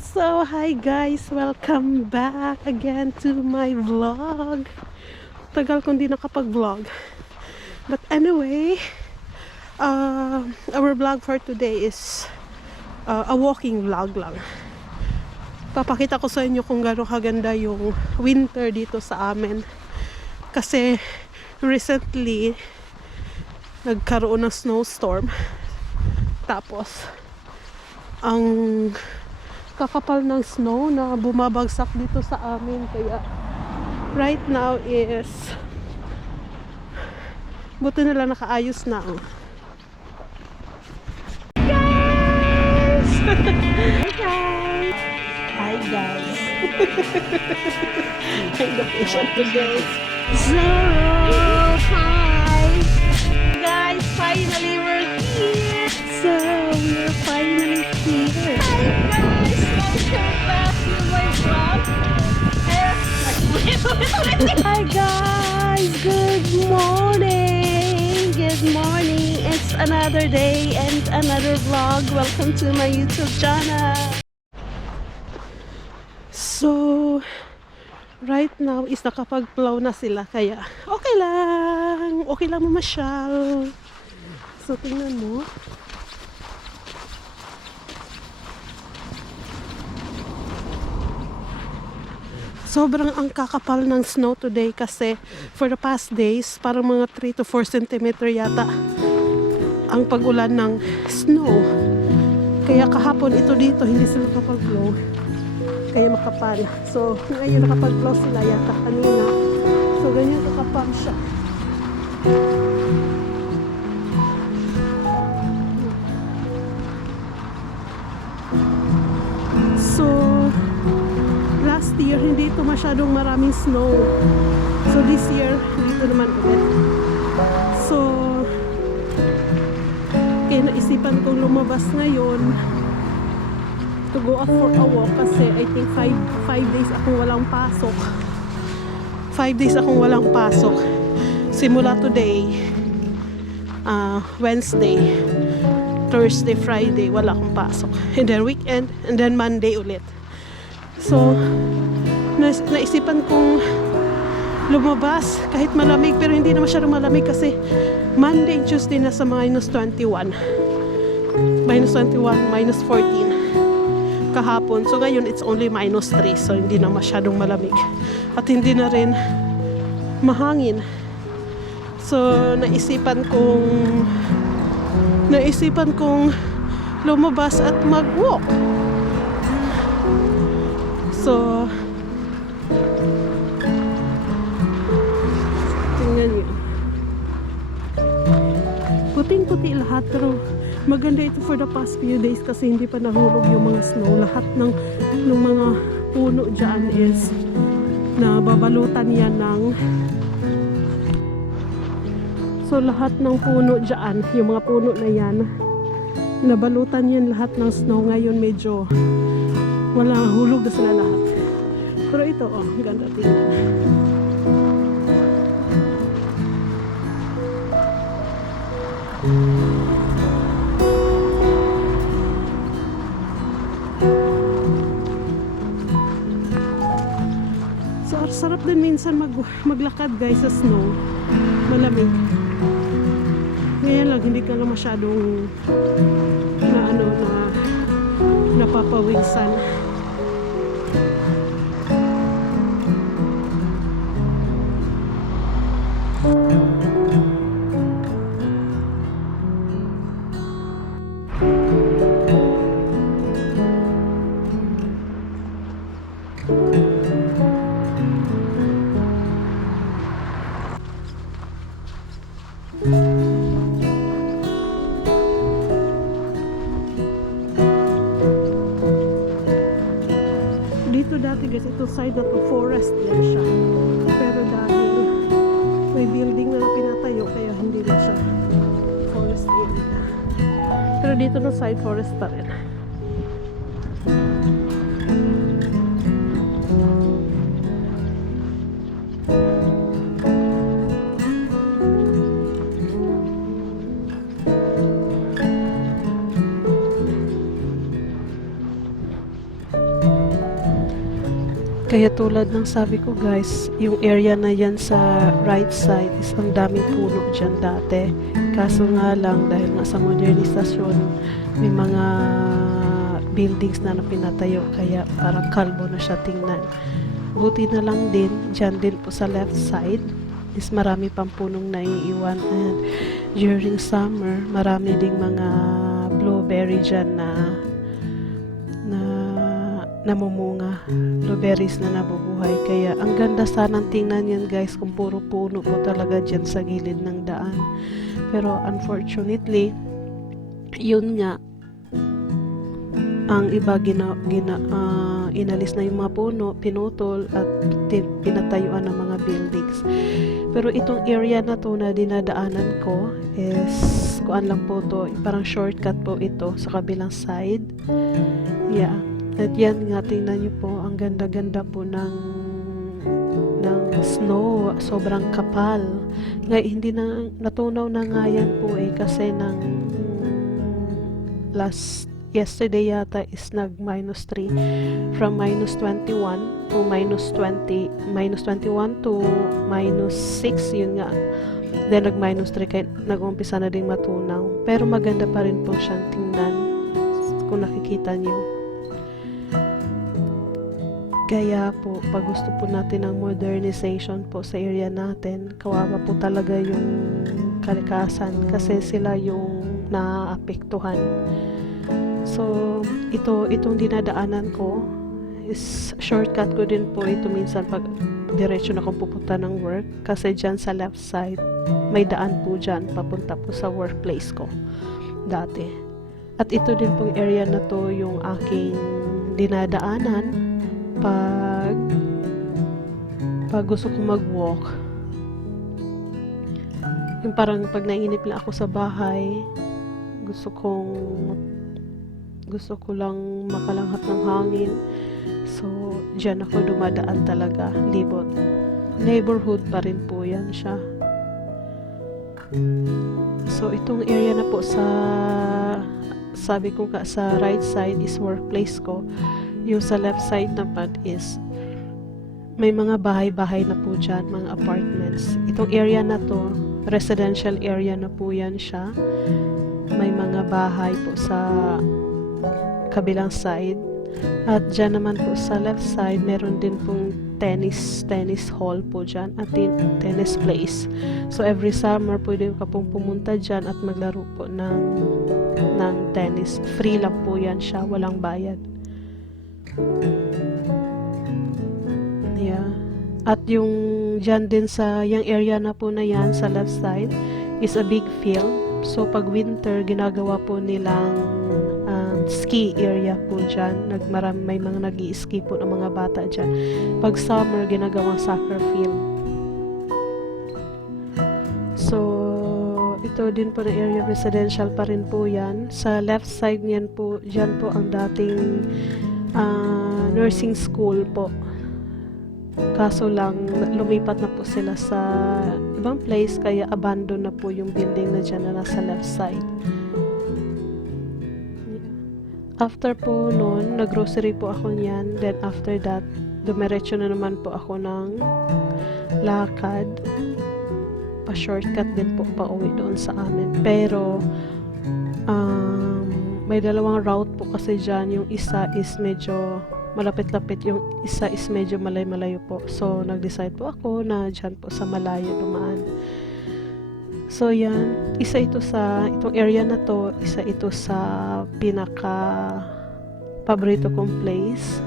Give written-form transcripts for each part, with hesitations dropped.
So, hi guys! Welcome back again to my vlog. Tagal kong di nakapag-vlog. But anyway, our vlog for today is a walking vlog lang. Papakita ko sa inyo kung gaano kaganda yung winter dito sa amin. Kasi recently, nagkaroon ng snowstorm. Tapos, ang kakapal ng snow na bumabagsak dito sa amin, kaya right now is buti nila nakaayos na. Guys! Hi guys! I'm the patient today. So, hi! Guys, finally we're here! So, we're finally here! Hi guys! Welcome back to my vlog! Hi guys! Good morning! Good morning! It's another day and another vlog. Welcome to my YouTube channel! So, right now is nakapag-plow na sila, kaya okay lang mamasyal. So, tingnan mo. Sobrang ang kakapal ng snow today kasi for the past days, parang mga 3 to 4 cm yata ang pag-ulan ng snow. Kaya kahapon ito dito, hindi sila kapag-plow. Kaya makapal. So, ngayon nakapag-plow sila yata kanina. So, ganyan kakapal siya. So, last year, hindi ito masyadong maraming snow. So, this year, dito naman ulit. So, kaya naisipan kong lumabas ngayon to go out for a walk kasi I think 5 days akong walang pasok. 5 days akong walang pasok. Simula today, Wednesday, Thursday, Friday, wala akong pasok. And then weekend, and then Monday ulit. So, naisipan kong lumabas kahit malamig, pero hindi na masyadong malamig kasi Monday and Tuesday na sa minus 21, minus 14 kahapon. So ngayon it's only minus 3, so hindi na masyadong malamig at hindi na rin mahangin. So naisipan kong lumabas at mag-walk. So, tingnan niyo. Puting-puti lahat, pero maganda ito for the past few days kasi hindi pa nahulog yung mga snow. Lahat ng mga puno dyan is nababalutan yan ng... So, lahat ng puno dyan, yung mga puno na yan, nabalutan yan lahat ng snow. Ngayon medyo wala, hulog na sila lahat. Pero ito, oh, ganda tingnan. So, sarap din minsan maglakad guys sa snow. Malamig. Ngayon lang, hindi ka lang masyadong napapawisan. Dito dati guys, ito side na to, forest din siya. Pero dahil may building na pinatayo, kaya hindi na siya forest area. Pero dito na side, forest pa rin. Kaya tulad ng sabi ko guys, yung area na yan sa right side is ang daming puno dyan dati. Kaso nga lang, dahil nga sa modernisasyon, may mga buildings na pinatayo, kaya parang kalbo na siya tingnan. Buti na lang din, dyan din po sa left side, is marami pang punong naiiwan. And during summer, marami ding mga blueberry dyan na namumunga, blueberries na nabubuhay. Kaya ang ganda sanang tingnan yan guys kung puro puno po talaga dyan sa gilid ng daan. Pero unfortunately, yun nga, ang iba inalis na yung mga puno, pinutol at pinatayuan ng mga buildings. Pero itong area na to na dinadaanan ko is kuan lang po to, parang shortcut po ito sa kabilang side. Yeah. At yan nga, tingnan nyo po, ang ganda-ganda po ng snow, sobrang kapal. Hindi na, natunaw na nga yan po kasi yesterday yata is nag -3, from -21 to -20, -21 to -6, yun nga. Then nag -3, kaya nag-umpisa na ding matunaw. Pero maganda pa rin po siyang tingnan kung nakikita nyo. Kaya po, pag gusto po natin ng modernization po sa area natin, kawawa po talaga yung kalikasan kasi sila yung naapektuhan. So, itong dinadaanan ko is shortcut ko din po ito minsan pag diretso na akong pupunta ng work kasi dyan sa left side, may daan po dyan papunta po sa workplace ko dati. At ito din pong area na to yung aking dinadaanan pag gusto ko mag-walk. Yung parang pag naiinip lang ako sa bahay, gusto ko lang makalanghap ng hangin. So, dyan ako dumadaan talaga, libot. Neighborhood pa rin po yan siya. So, itong area na po sabi ko sa right side is workplace ko. Yung sa left side naman is may mga bahay-bahay na po dyan, mga apartments. Itong area na to, residential area na po yan siya. May mga bahay po sa kabilang side. At dyan naman po sa left side, meron din pong tennis hall po dyan at tennis place. So every summer, pwede ka pong pumunta dyan at maglaro po ng tennis. Free lang po yan siya, walang bayad. Yeah. At yung dyan din sa yung area na po na yan sa left side is a big field. So pag winter, ginagawa po nilang ski area po dyan. May mga nag-i-ski po ng mga bata dyan. Pag summer, ginagawang soccer field. So ito din po na area, residential pa rin po yan. Sa left side niyan po, dyan po ang dating nursing school po. Kaso lang, lumipat na po sila sa ibang place, kaya abandon na po yung building na dyan na nasa left side. After po noon, nag-grocery po ako niyan. Then after that, dumiretso na naman po ako ng lakad. Pa-shortcut din po pa uwi doon sa amin. Pero, may dalawang route po kasi dyan. Yung isa is medyo malapit-lapit, yung isa is medyo malayo po. So, nag-decide po ako na dyan po sa malayo dumaan. So, yan. Itong area na to, isa ito sa pinaka-paborito kong place.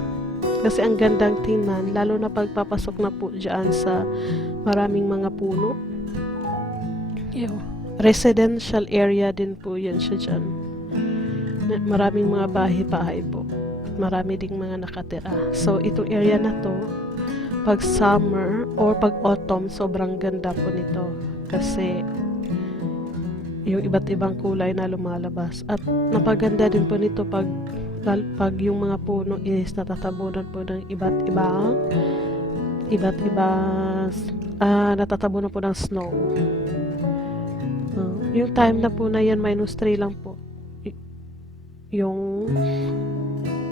Kasi ang gandang tingnan, lalo na pagpapasok na po dyan sa maraming mga puno. Residential area din po yan siya dyan. Maraming mga bahay-bahay po. Marami ding mga nakatira. So, itong area na to, pag summer or pag autumn, sobrang ganda po nito. Kasi, yung iba't ibang kulay na lumalabas. At napaganda din po nito pag yung mga puno is natatabunan po ng iba't ibang natatabunan po ng snow. Yung time na po na yan, -3 lang po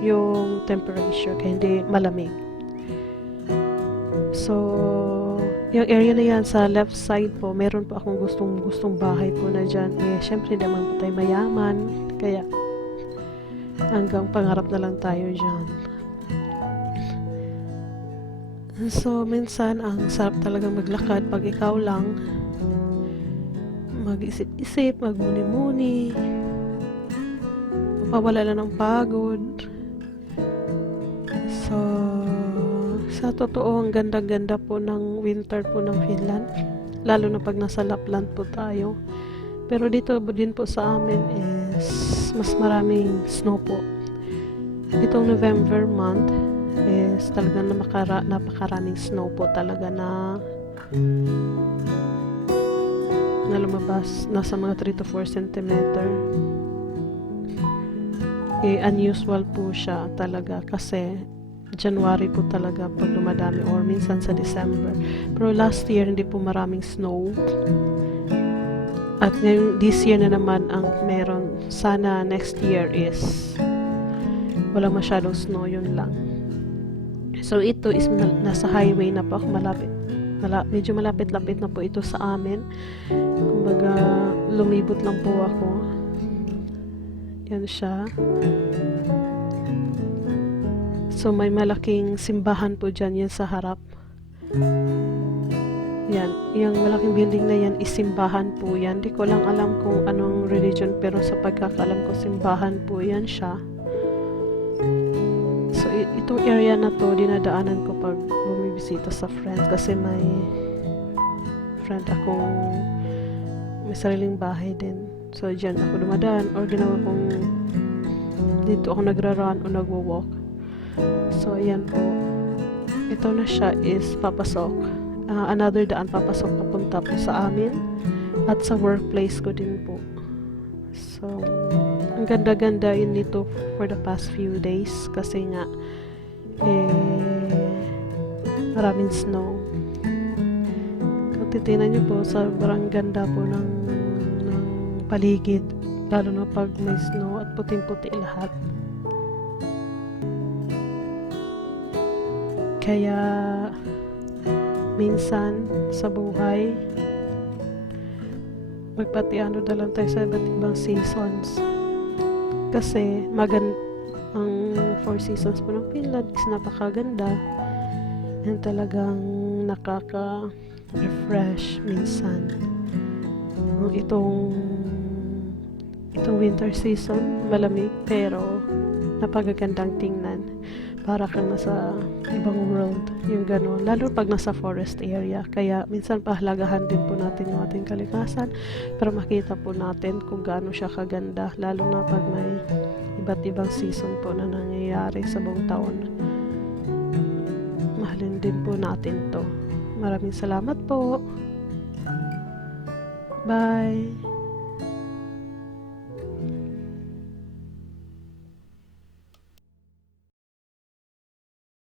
yung temperature, kaya hindi malamig. So, yung area na yan sa left side po, meron po akong gustong bahay po na dyan. Syempre naman po tayo mayaman, kaya hanggang pangarap na lang tayo dyan. So, minsan, ang sarap talaga maglakad pag ikaw lang. Mag-isip-isip, magmuni-muni, mapawala na ng pagod. So, sa totoo, ang ganda-ganda po ng winter po ng Finland. Lalo na pag nasa Lapland po tayo. Pero dito din po sa amin is mas maraming snow po. Itong November month is talaga napakaraming snow po talaga na lumabas. Nasa mga 3 to 4 centimeter. Unusual po siya talaga kasi January po talaga pag dumadami or minsan sa December. Pero last year hindi po maraming snow. At ngayon, this year na naman ang meron. Sana next year is wala masyadong snow, yun lang. So ito is nasa highway na po ako, medyo malapit-lapit na po ito sa amin. Kumbaga lumibot lang po ako. Yan siya. So, may malaking simbahan po dyan, yan sa harap. Yan, yung malaking building na yan is simbahan po yan. Di ko lang alam kung anong religion, pero sa pagkakalam ko, simbahan po yan siya. So, itong area na to, dinadaanan ko pag bumibisita sa friends, kasi may friend akong may sariling bahay din. So, dyan ako dumadaan, or ginawa kong dito ako nagra-run o nagwo-walk. So, ayan po. Ito na siya is papasok. Another daan papasok papunta po sa amin at sa workplace ko din po. So, ang ganda-ganda yun nito for the past few days kasi nga maraming snow. Kung titignan nyo po, sobrang ganda po ng paligid, lalo na pag may snow at puting-puti lahat. Kaya minsan sa buhay magpatiano na lang tayo sa iba't ibang seasons kasi ang 4 seasons po ng Finland is napakaganda and talagang nakaka-refresh minsan. Itong winter season malamig pero napakagandang tingnan. Para kang nasa ibang world, yung gano'n. Lalo pag nasa forest area. Kaya minsan pahalagahan din po natin yung ating kalikasan para makita po natin kung gaano siya kaganda. Lalo na pag may iba't ibang season po na nangyayari sa buong taon. Mahalin din po natin to. Maraming salamat po. Bye!